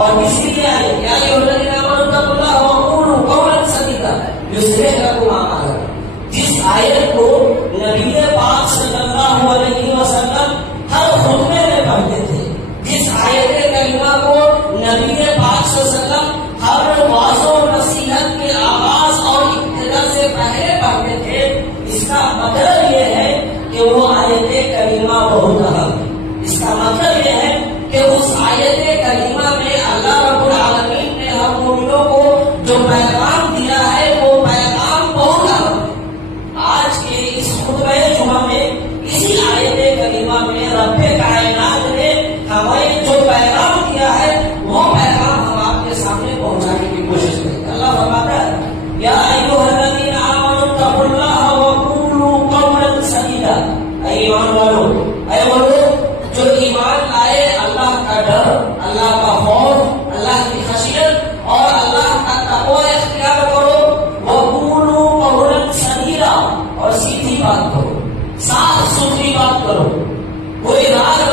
اور تیسری کیا ہے؟ یا ایھا الذین آمنوا اتقوا اللہ وقولوا قولا سدیدا یصلح لکم اعمالکم. جس آیت کو نبی پاک صلی اللہ علیہ وسلم ہر خطبے میں پڑھتے تھے، جس آیت کریمہ کو نبی پاک صلی اللہ علیہ وسلم ہر واعظ و نصیحت کے آغاز اور ابتدا سے پہلے پڑھتے تھے، اس کا مطلب یہ ہے کہ وہ آیت کریمہ بہت اہم ہے. اس کا مطلب یہ ہے کہ اس آیت کریمہ میں اللہ رب العالمین نے ہم مومنوں کو جو پیغام دیا ہے وہ پیغام بہت اہم ہے. آج کے اس خطبہ جمعہ میں اسی آیت کریمہ میں رب کائنات نے ہمیں جو پیغام دیا ہے وہ پیغام ہم آپ کے سامنے پہنچانے کی کوشش کریں. اللہ فرماتا ہے یا ایھا الذین آمنوا اتقوا اللہ وقولوا قولا سدیدا. اے ایمان والو، اے وہ لوگ جو ایمان لائے، اللہ کا ڈر، اللہ کا خوف، اللہ کی خشیت اور اللہ کا تقوی اختیار کرو. وقولوا قولا سدیدا، اور سیدھی بات کرو، صاف ستھری بات کرو، کوئی راگ